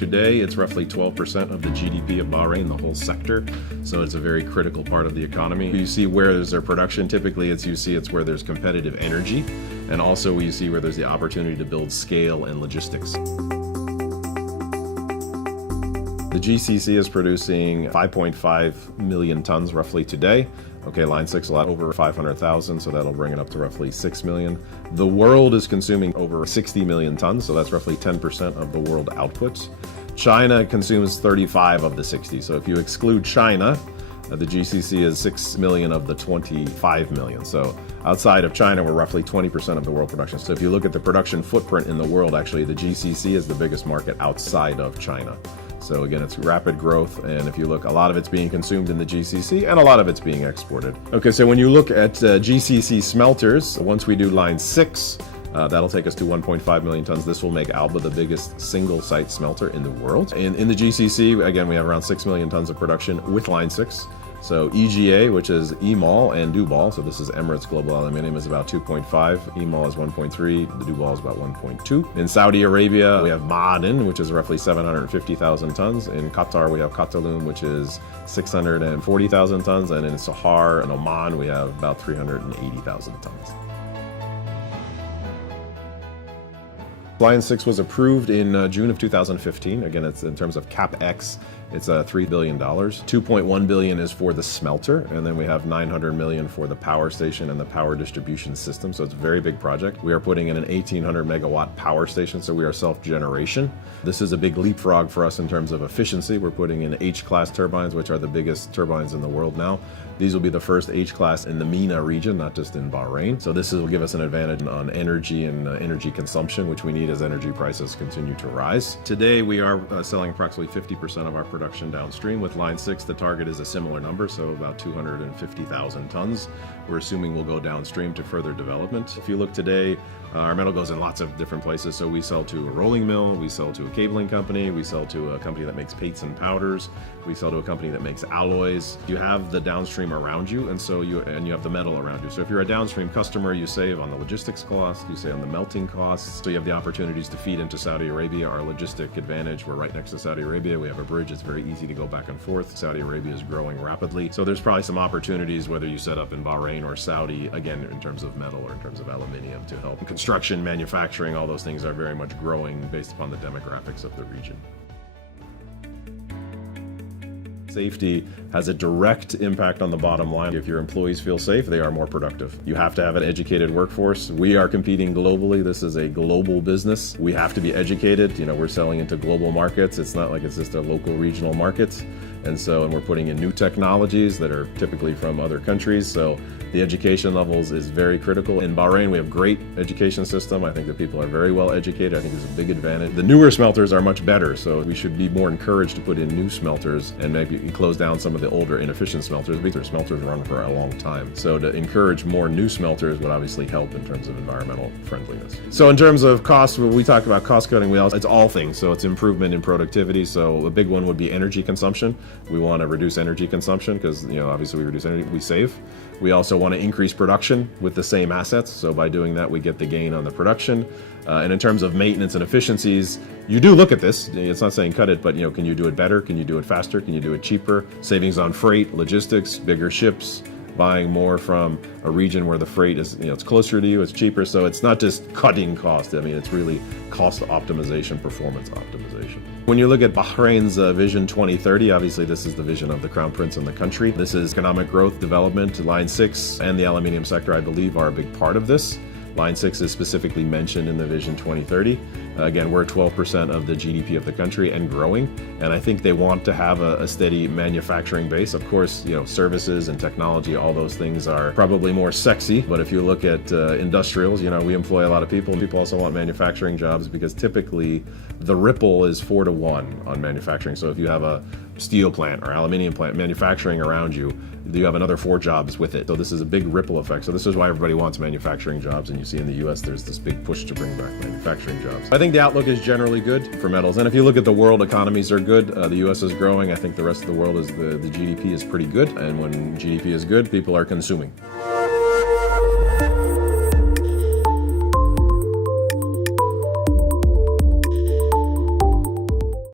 today, it's roughly 12% of the GDP of Bahrain, the whole sector. So it's a very critical part of the economy. You see where there's their production, typically it's where there's competitive energy, and also you see where there's the opportunity to build scale and logistics. The GCC is producing 5.5 million tons roughly today. Okay, line 6 a lot over 500,000, so that'll bring it up to roughly 6 million. The world is consuming over 60 million tons, so that's roughly 10% of the world output. China consumes 35 of the 60, so if you exclude China, the GCC is 6 million of the 25 million. So outside of China, we're roughly 20% of the world production. So if you look at the production footprint in the world, actually the GCC is the biggest market outside of China. So again, it's rapid growth, and if you look, a lot of it's being consumed in the GCC, and a lot of it's being exported. Okay, so when you look at GCC smelters, once we do line 6, that'll take us to 1.5 million tons. This will make Alba the biggest single-site smelter in the world. In the GCC, again, we have around 6 million tons of production with line 6. So EGA, which is EMAL and Dubal, so this is Emirates Global Aluminium, is about 2.5. EMAL is 1.3. The Dubal is about 1.2. In Saudi Arabia, we have Ma'aden, which is roughly 750,000 tons. In Qatar, we have Qatalum, which is 640,000 tons. And in Sahar and Oman, we have about 380,000 tons. Line 6 was approved in June of 2015. Again, it's in terms of CapEx, it's $3 billion. $2.1 billion is for the smelter, and then we have $900 million for the power station and the power distribution system. So it's a very big project. We are putting in an 1,800 megawatt power station, so we are self-generation. This is a big leapfrog for us in terms of efficiency. We're putting in H-class turbines, which are the biggest turbines in the world now. These will be the first H-class in the MENA region, not just in Bahrain. So this will give us an advantage on energy and energy consumption, which we need as energy prices continue to rise. Today, we are selling approximately 50% of our production downstream. With line 6, the target is a similar number, so about 250,000 tons. We're assuming we'll go downstream to further development. If you look today, our metal goes in lots of different places. So we sell to a rolling mill, we sell to a cabling company, we sell to a company that makes paints and powders, we sell to a company that makes alloys. You have the downstream around you, and so you have the metal around you. So if you're a downstream customer, you save on the logistics costs, you save on the melting costs. So you have the opportunities to feed into Saudi Arabia. Our logistic advantage, we're right next to Saudi Arabia. We have a bridge, it's very easy to go back and forth. Saudi Arabia is growing rapidly. So there's probably some opportunities, whether you set up in Bahrain or Saudi, again, in terms of metal or in terms of aluminium, to help. Construction, manufacturing, all those things are very much growing based upon the demographics of the region. Safety has a direct impact on the bottom line. If your employees feel safe, they are more productive. You have to have an educated workforce. We are competing globally. This is a global business. We have to be educated. We're selling into global markets. It's not like it's just a local regional market. And we're putting in new technologies that are typically from other countries. So the education levels is very critical. In Bahrain, we have great education system. I think that people are very well educated. I think there's a big advantage. The newer smelters are much better, so we should be more encouraged to put in new smelters and maybe close down some of the older inefficient smelters. These are smelters run for a long time. So to encourage more new smelters would obviously help in terms of environmental friendliness. So in terms of cost, when we talk about cost cutting, it's all things. So it's improvement in productivity. So a big one would be energy consumption. We want to reduce energy consumption because, obviously we reduce energy, we save. We also want to increase production with the same assets. So by doing that, we get the gain on the production. And in terms of maintenance and efficiencies, you do look at this. It's not saying cut it, but can you do it better? Can you do it faster? Can you do it cheaper? Savings on freight, logistics, bigger ships, buying more from a region where the freight is, it's closer to you, it's cheaper. So it's not just cutting cost. It's really cost optimization, performance optimization. When you look at Bahrain's Vision 2030, obviously this is the vision of the Crown Prince and the country. This is economic growth, development. Line 6 and the aluminium sector, I believe, are a big part of this. Line 6 is specifically mentioned in the Vision 2030. Again, we're 12% of the GDP of the country and growing, and I think they want to have a steady manufacturing base. Of course, services and technology, all those things are probably more sexy, but if you look at industrials, we employ a lot of people. People also want manufacturing jobs because typically the ripple is 4 to 1 on manufacturing. So if you have a steel plant or aluminium plant manufacturing around you, you have another 4 jobs with it. So this is a big ripple effect. So this is why everybody wants manufacturing jobs, and you see in the US there's this big push to bring back manufacturing jobs. I think the outlook is generally good for metals, and if you look at the world, economies are good. The US is growing. I think the rest of the world is the GDP is pretty good, and when GDP is good, people are consuming.